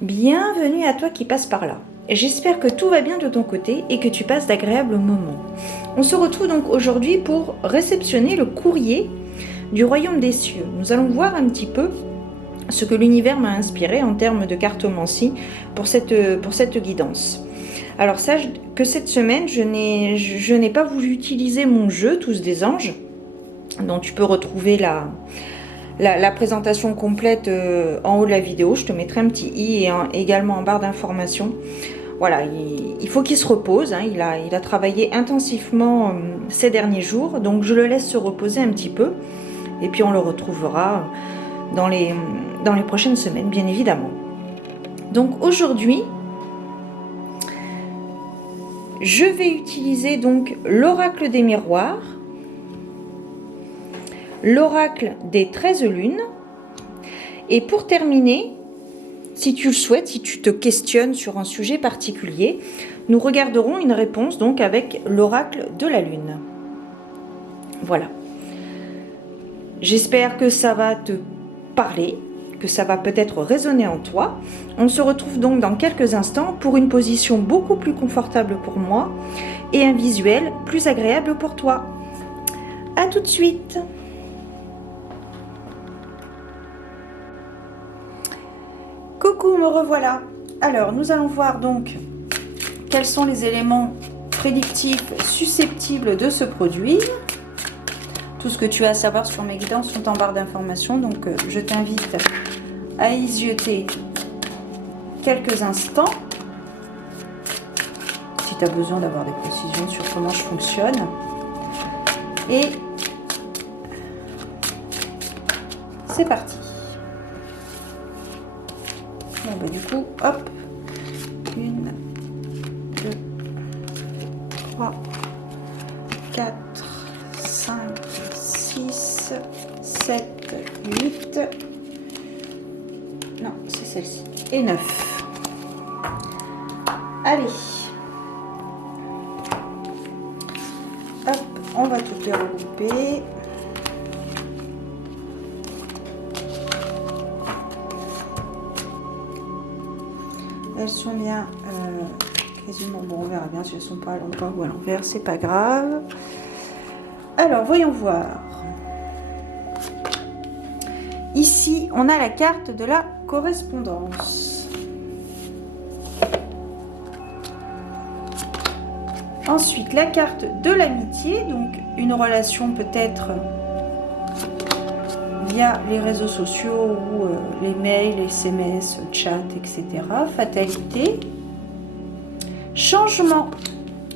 Bienvenue à toi qui passe par là. J'espère que tout va bien de ton côté et que tu passes d'agréables moments. On se retrouve donc aujourd'hui pour réceptionner le courrier du Royaume des Cieux. Nous allons voir un petit peu ce que l'univers m'a inspiré en termes de cartomancie pour cette guidance. Alors sache que cette semaine, je n'ai pas voulu utiliser mon jeu Tous des anges, dont tu peux retrouver la présentation complète en haut de la vidéo. Je te mettrai un petit i et également en barre d'informations. Voilà, il faut qu'il se repose, hein. Il a travaillé intensivement ces derniers jours, donc je le laisse se reposer un petit peu et puis on le retrouvera dans les prochaines semaines, bien évidemment. Donc aujourd'hui, je vais utiliser donc l'oracle des miroirs, l'oracle des 13 lunes, et pour terminer, si tu le souhaites, si tu te questionnes sur un sujet particulier, nous regarderons une réponse donc avec l'oracle de la lune. Voilà. J'espère que ça va te parler, que ça va peut-être résonner en toi. On se retrouve donc dans quelques instants pour une position beaucoup plus confortable pour moi et un visuel plus agréable pour toi. À tout de suite. Coucou, me revoilà. Alors, nous allons voir donc quels sont les éléments prédictifs susceptibles de se produire. Tout ce que tu as à savoir sur mes guidances sont en barre d'informations, donc je t'invite à y jeter quelques instants si tu as besoin d'avoir des précisions sur comment je fonctionne. Et c'est parti. Bon, bah, du coup, hop, 1, 2, 3, 4, 5, 6, 7, 8, non, c'est celle-ci, et 9. Allez, hop, on va tout les regrouper. Elles sont bien quasiment, bon, on verra bien si elles sont pas à l'endroit ou à l'envers, c'est pas grave. Alors, voyons voir. Ici, on a la carte de la correspondance. Ensuite, la carte de l'amitié, donc une relation peut-être via les réseaux sociaux ou les mails, les SMS, chat, etc. Fatalité. Changement.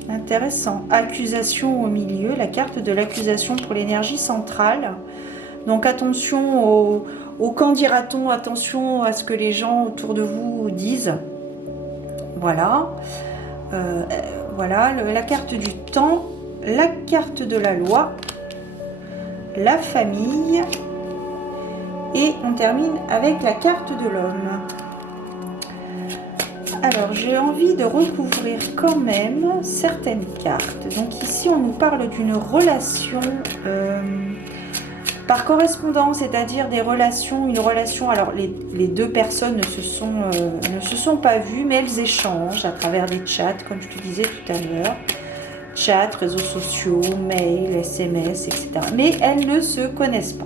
Intéressant. Accusation au milieu. La carte de l'accusation pour l'énergie centrale. Donc attention au qu'en dira-t-on, attention à ce que les gens autour de vous disent. Voilà. Voilà la carte du temps, la carte de la loi, la famille. Et on termine avec la carte de l'homme. Alors, j'ai envie de recouvrir quand même certaines cartes. Donc ici, on nous parle d'une relation par correspondance, c'est-à-dire des relations, une relation. Alors, les deux personnes ne se sont pas vues, mais elles échangent à travers des chats, comme je te disais tout à l'heure. Chat, réseaux sociaux, mails, SMS, etc. Mais elles ne se connaissent pas.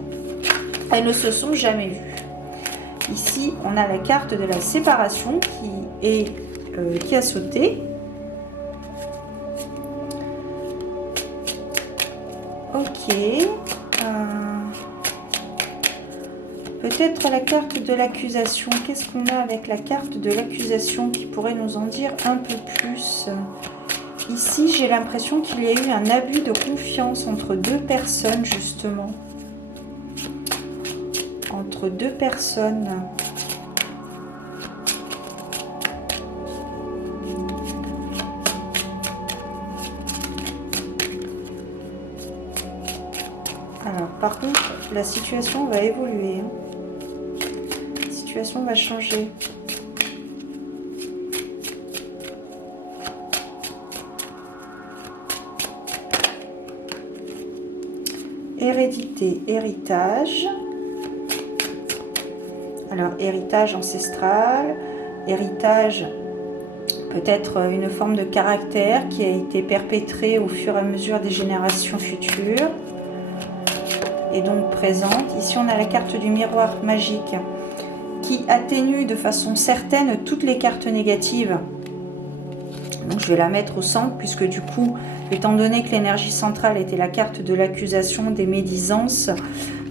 Elles ne se sont jamais vues. Ici, on a la carte de la séparation qui a sauté. Ok. Peut-être la carte de l'accusation. Qu'est-ce qu'on a avec la carte de l'accusation qui pourrait nous en dire un peu plus? Ici, j'ai l'impression qu'il y a eu un abus de confiance entre deux personnes, justement. Entre deux personnes. Alors, par contre, la situation va évoluer. La situation va changer. Hérédité, héritage. Alors, héritage ancestral, héritage, peut-être une forme de caractère qui a été perpétrée au fur et à mesure des générations futures et donc présente. Ici on a la carte du miroir magique qui atténue de façon certaine toutes les cartes négatives. Donc je vais la mettre au centre puisque du coup, étant donné que l'énergie centrale était la carte de l'accusation, des médisances,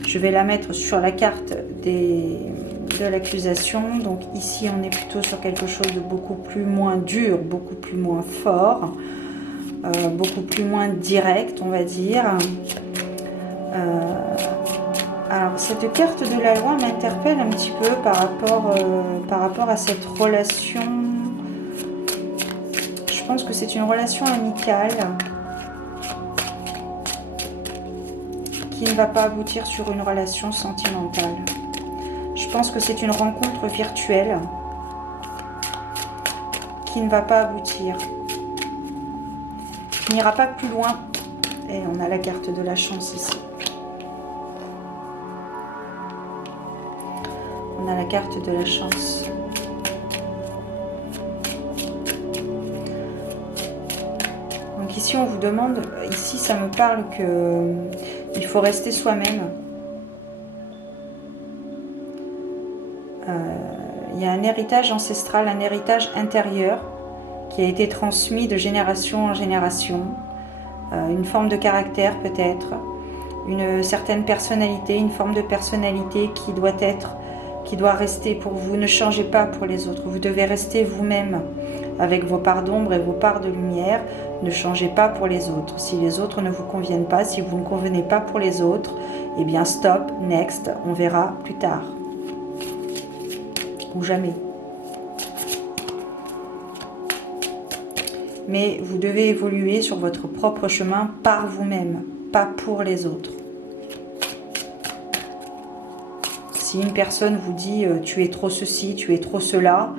je vais la mettre sur la carte de l'accusation. Donc ici on est plutôt sur quelque chose de beaucoup plus moins dur, beaucoup plus moins fort, beaucoup plus moins direct, on va dire. Alors cette carte de la loi m'interpelle un petit peu par rapport à cette relation. Je pense que c'est une relation amicale qui ne va pas aboutir sur une relation sentimentale. Je pense que c'est une rencontre virtuelle qui ne va pas aboutir, qui n'ira pas plus loin. Et on a la carte de la chance ici. On a la carte de la chance. Donc ici on vous demande, ici ça me parle que il faut rester soi-même. Il y a un héritage ancestral, un héritage intérieur qui a été transmis de génération en génération. Une forme de caractère peut-être, une certaine personnalité, une forme de personnalité qui doit rester pour vous. Ne changez pas pour les autres, vous devez rester vous-même avec vos parts d'ombre et vos parts de lumière. Ne changez pas pour les autres. Si les autres ne vous conviennent pas, si vous ne convenez pas pour les autres, eh bien stop, next, on verra plus tard. Ou jamais. Mais vous devez évoluer sur votre propre chemin par vous-même, pas pour les autres. Si une personne vous dit tu es trop ceci, tu es trop cela,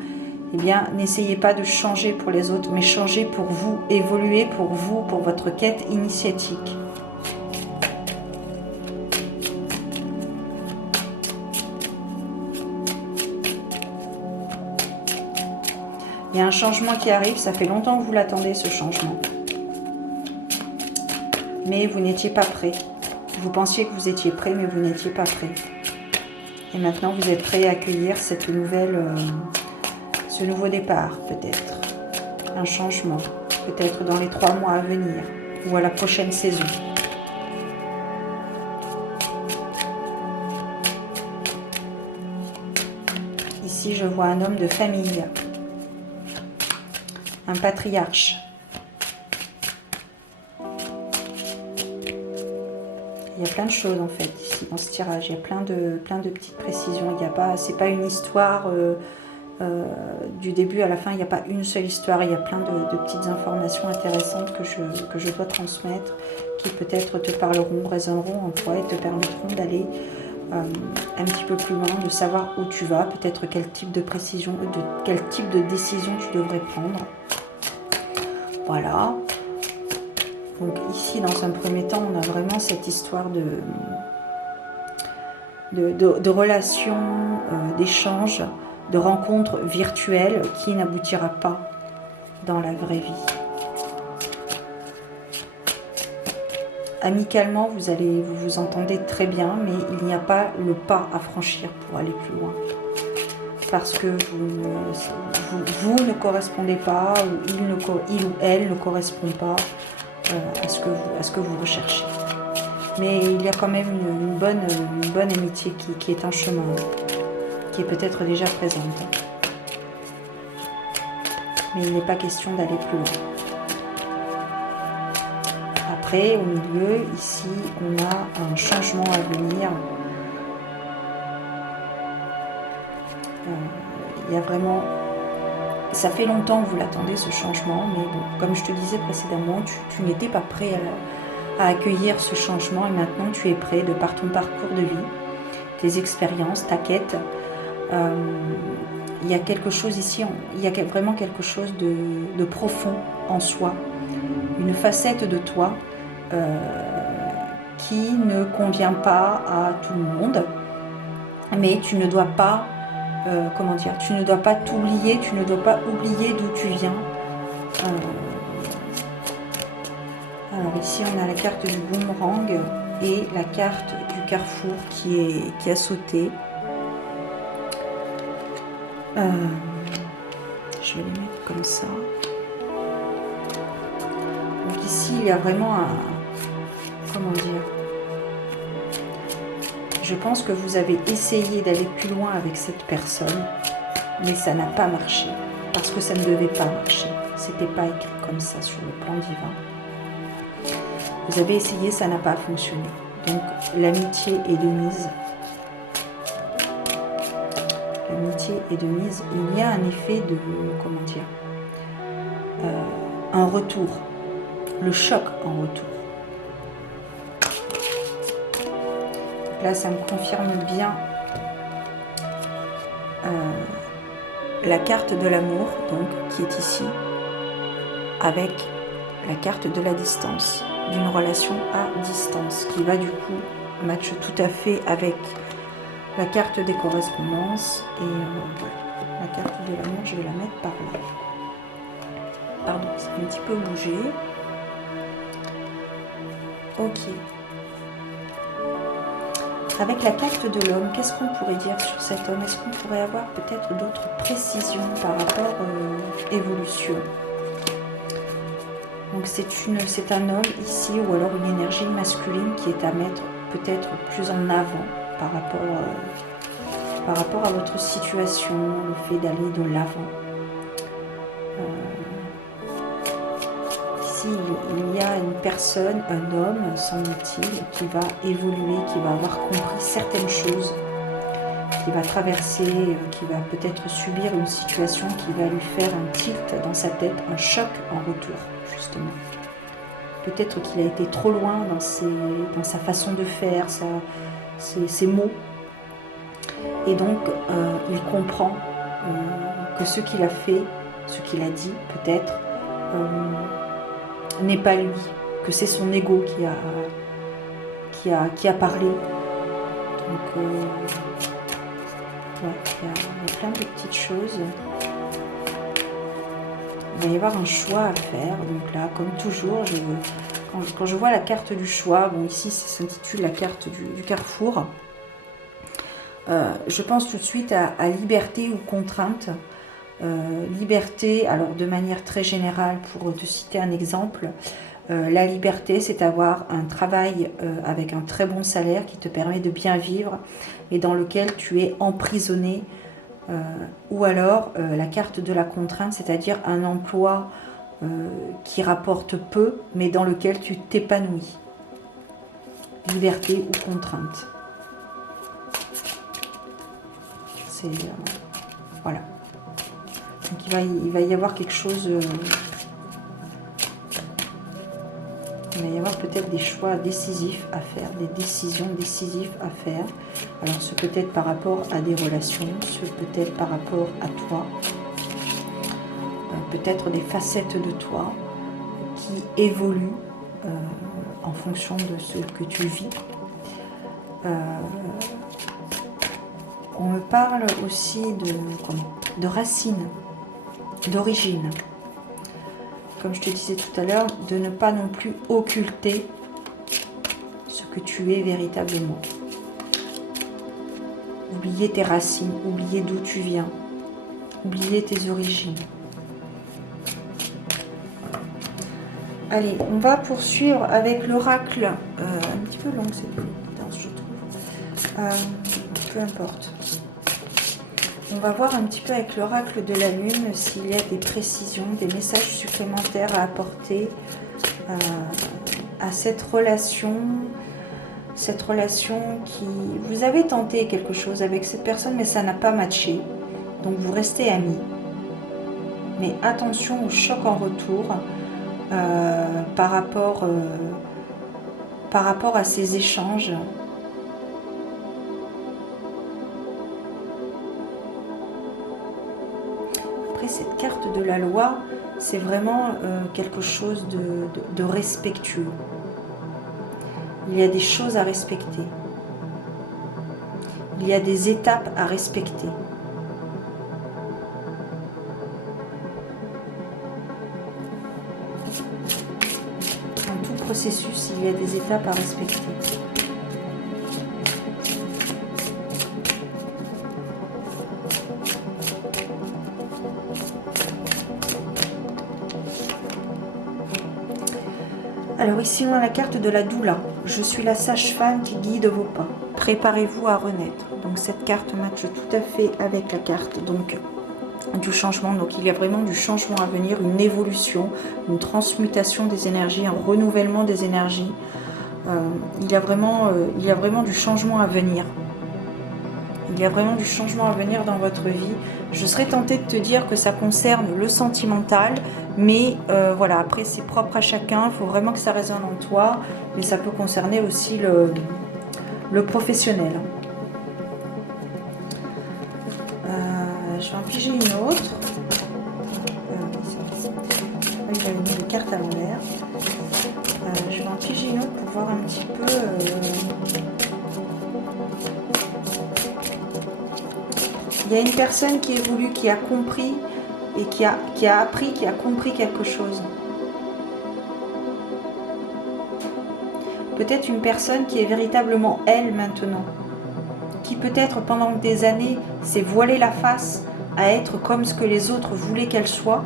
eh bien n'essayez pas de changer pour les autres, mais changez pour vous, évoluez pour vous, pour votre quête initiatique. Il y a un changement qui arrive, ça fait longtemps que vous l'attendez ce changement. Mais vous n'étiez pas prêt. Vous pensiez que vous étiez prêt, mais vous n'étiez pas prêt. Et maintenant vous êtes prêt à accueillir cette ce nouveau départ peut-être. Un changement, peut-être dans les 3 mois à venir ou à la prochaine saison. Ici je vois un homme de famille. Un patriarche. Il y a plein de choses en fait ici dans ce tirage. Il y a plein de petites précisions. Il y a pas, c'est pas une histoire du début à la fin. Il n'y a pas une seule histoire. Il y a plein de petites informations intéressantes que je dois transmettre, qui peut-être te parleront, résonneront en toi et te permettront d'aller un petit peu plus loin, de savoir où tu vas, peut-être quel type de précision, quel type de décision tu devrais prendre. Voilà. Donc ici, dans un premier temps, on a vraiment cette histoire de relations, d'échanges, de rencontres virtuelles qui n'aboutira pas dans la vraie vie. Amicalement, vous vous entendez très bien, mais il n'y a pas le pas à franchir pour aller plus loin. Parce que vous ne correspondez pas, ou il ou elle ne correspond pas à ce que vous recherchez. Mais il y a quand même une bonne amitié qui est un chemin, qui est peut-être déjà présente. Mais il n'est pas question d'aller plus loin. Après, au milieu, ici, on a un changement à venir. Il y a vraiment... Ça fait longtemps que vous l'attendez, ce changement, mais bon, comme je te disais précédemment, tu n'étais pas prêt à accueillir ce changement et maintenant tu es prêt de par ton parcours de vie, tes expériences, ta quête. Il y a quelque chose ici, il y a vraiment quelque chose de profond en soi, une facette de toi qui ne convient pas à tout le monde, mais tu ne dois pas comment dire, tu ne dois pas t'oublier, tu ne dois pas oublier d'où tu viens. Alors ici, on a la carte du boomerang et la carte du carrefour qui a sauté. Je vais les mettre comme ça. Donc ici, il y a vraiment un... Comment dire? Je pense que vous avez essayé d'aller plus loin avec cette personne, mais ça n'a pas marché. Parce que ça ne devait pas marcher. C'était pas écrit comme ça sur le plan divin. Vous avez essayé, ça n'a pas fonctionné. Donc l'amitié est de mise. L'amitié est de mise. Il y a un effet de... Comment dire? Un retour. Le choc en retour. Là, ça me confirme bien la carte de l'amour, donc, qui est ici, avec la carte de la distance, d'une relation à distance, qui va du coup match tout à fait avec la carte des correspondances. Et voilà, la carte de l'amour, je vais la mettre par là. Pardon, ça a un petit peu bougé. Ok. Avec la carte de l'homme, qu'est-ce qu'on pourrait dire sur cet homme? Est-ce qu'on pourrait avoir peut-être d'autres précisions par rapport à l'évolution? Donc c'est un homme ici, ou alors une énergie masculine qui est à mettre peut-être plus en avant par rapport à votre situation, le fait d'aller de l'avant. Ici, il y a une personne, un homme, semble-t-il, qui va évoluer, qui va avoir compris certaines choses, qui va traverser, qui va peut-être subir une situation qui va lui faire un tilt dans sa tête, un choc en retour, justement. Peut-être qu'il a été trop loin dans sa façon de faire, ses mots. Et donc, il comprend que ce qu'il a fait, ce qu'il a dit, peut-être, n'est pas lui, que c'est son ego qui a parlé. Donc, ouais, il y a plein de petites choses. Il va y avoir un choix à faire. Donc là, comme toujours, quand je vois la carte du choix, bon ici ça s'intitule la carte du carrefour, je pense tout de suite à liberté ou contrainte. Liberté, alors de manière très générale, pour te citer un exemple, la liberté, c'est avoir un travail avec un très bon salaire qui te permet de bien vivre, mais dans lequel tu es emprisonné, ou alors la carte de la contrainte, c'est-à-dire un emploi qui rapporte peu, mais dans lequel tu t'épanouis. Liberté ou contrainte. C'est... voilà. Donc il va y avoir quelque chose... il va y avoir peut-être des choix décisifs à faire, des décisions décisives à faire. Alors ce peut être par rapport à des relations, ce peut être par rapport à toi, peut-être des facettes de toi qui évoluent en fonction de ce que tu vis. On me parle aussi de racines, d'origine. Comme je te disais tout à l'heure, de ne pas non plus occulter ce que tu es véritablement. Oublier tes racines, oublier d'où tu viens, oublier tes origines. Allez, on va poursuivre avec l'oracle. Un petit peu long cette guidance, je trouve. Peu importe. On va voir un petit peu avec l'oracle de la lune s'il y a des précisions, des messages supplémentaires à apporter à cette relation qui... Vous avez tenté quelque chose avec cette personne, mais ça n'a pas matché. Donc vous restez amis. Mais attention au choc en retour par rapport à ces échanges. Cette carte de la loi, c'est vraiment quelque chose de respectueux. Il y a des choses à respecter. Il y a des étapes à respecter. processus, il y a des étapes à respecter. Alors ici on a la carte de la doula. Je suis la sage-femme qui guide vos pas. Préparez-vous à renaître. Donc cette carte matche tout à fait avec la carte donc du changement. Donc il y a vraiment du changement à venir, une évolution, une transmutation des énergies, un renouvellement des énergies. Il y a vraiment du changement à venir. Il y a vraiment du changement à venir dans votre vie. Je serais tentée de te dire que ça concerne le sentimental, mais voilà, après c'est propre à chacun, il faut vraiment que ça résonne en toi, mais ça peut concerner aussi le professionnel. Je vais en piger une autre. Il avait mis les cartes à l'envers. Je vais en piger une autre pour voir un petit peu... Il y a une personne qui évolue, qui a compris et qui a appris, qui a compris quelque chose. Peut-être une personne qui est véritablement elle maintenant, qui peut-être pendant des années s'est voilée la face à être comme ce que les autres voulaient qu'elle soit.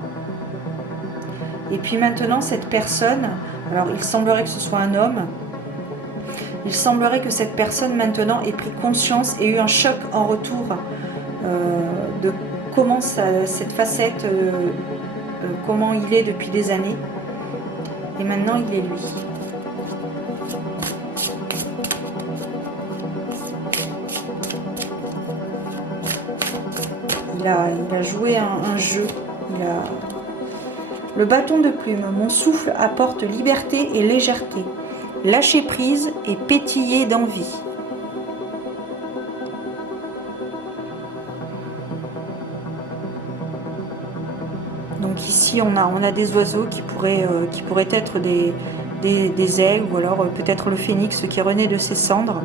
Et puis maintenant cette personne, alors il semblerait que ce soit un homme, il semblerait que cette personne maintenant ait pris conscience et eu un choc en retour de comment cette facette, comment il est depuis des années. Et maintenant, il est lui. Il a joué un jeu. Le bâton de plume. Mon souffle apporte liberté et légèreté. Lâcher prise et pétiller d'envie. Donc ici, on a des oiseaux qui pourraient être des aigles, ou alors peut-être le phénix qui renaît de ses cendres.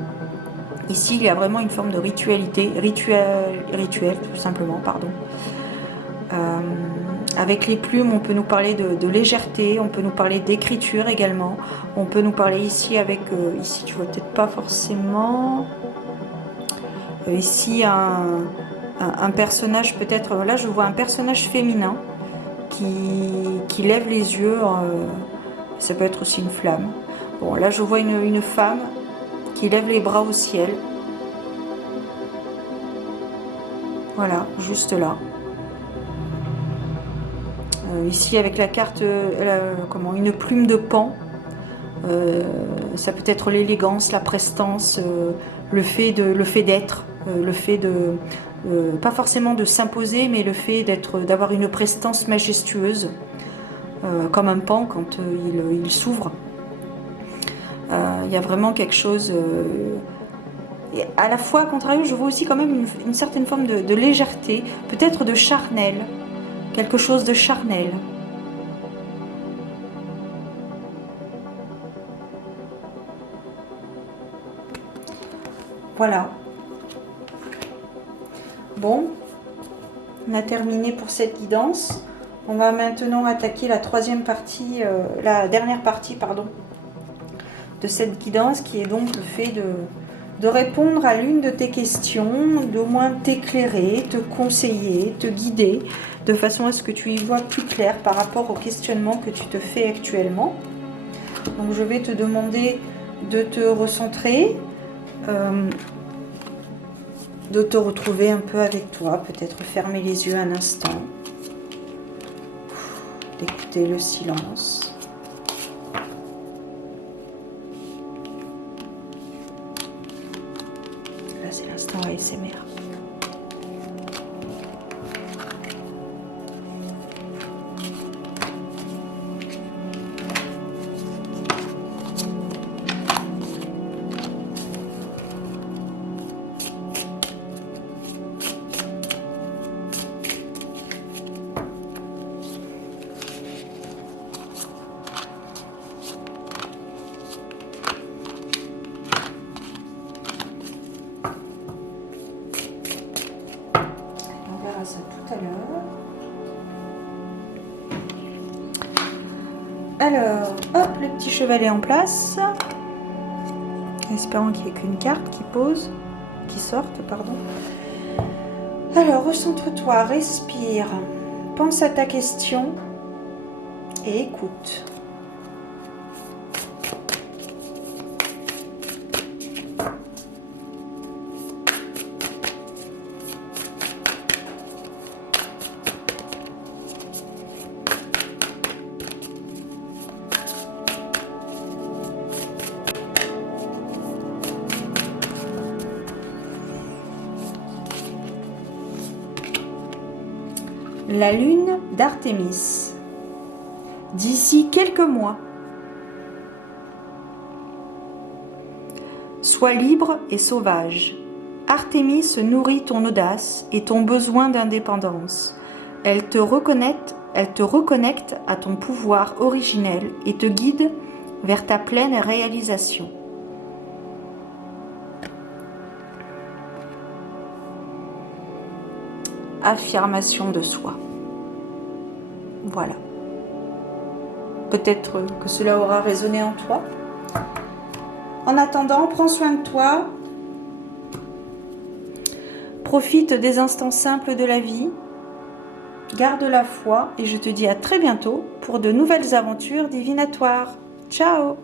Ici, il y a vraiment une forme de rituel, tout simplement, pardon. Avec les plumes, on peut nous parler de légèreté, on peut nous parler d'écriture également. On peut nous parler ici ici tu vois peut-être pas forcément... ici, un personnage peut-être... Là, je vois un personnage féminin qui lève les yeux, ça peut être aussi une flamme. Bon, là je vois une femme qui lève les bras au ciel. Voilà, juste là. Ici avec la carte, une plume de pan. Ça peut être l'élégance, la prestance, le fait d'être, le fait de... pas forcément de s'imposer, mais le fait d'avoir une prestance majestueuse, comme un pan quand il s'ouvre. Il y a vraiment quelque chose... et à la fois, à contrario, je vois aussi quand même une certaine forme de légèreté, peut-être de charnel, quelque chose de charnel. Voilà. Bon, on a terminé pour cette guidance. On va maintenant attaquer la troisième partie, la dernière partie, pardon, de cette guidance, qui est donc le fait de répondre à l'une de tes questions, d'au moins t'éclairer, te conseiller, te guider, de façon à ce que tu y vois plus clair par rapport au questionnement que tu te fais actuellement. Donc je vais te demander de te recentrer, de te retrouver un peu avec toi, peut-être fermer les yeux un instant, d'écouter le silence. Là, c'est l'instant ASMR. Alors, hop, le petit chevalet en place. Espérant qu'il n'y ait qu'une carte qui sorte, pardon. Alors, recentre-toi, respire, pense à ta question et écoute. La lune d'Artémis. D'ici quelques mois, sois libre et sauvage. Artémis nourrit ton audace et ton besoin d'indépendance. Elle te reconnecte à ton pouvoir originel et te guide vers ta pleine réalisation. Affirmation de soi. Voilà. Peut-être que cela aura résonné en toi. En attendant, prends soin de toi. Profite des instants simples de la vie. Garde la foi et je te dis à très bientôt pour de nouvelles aventures divinatoires. Ciao!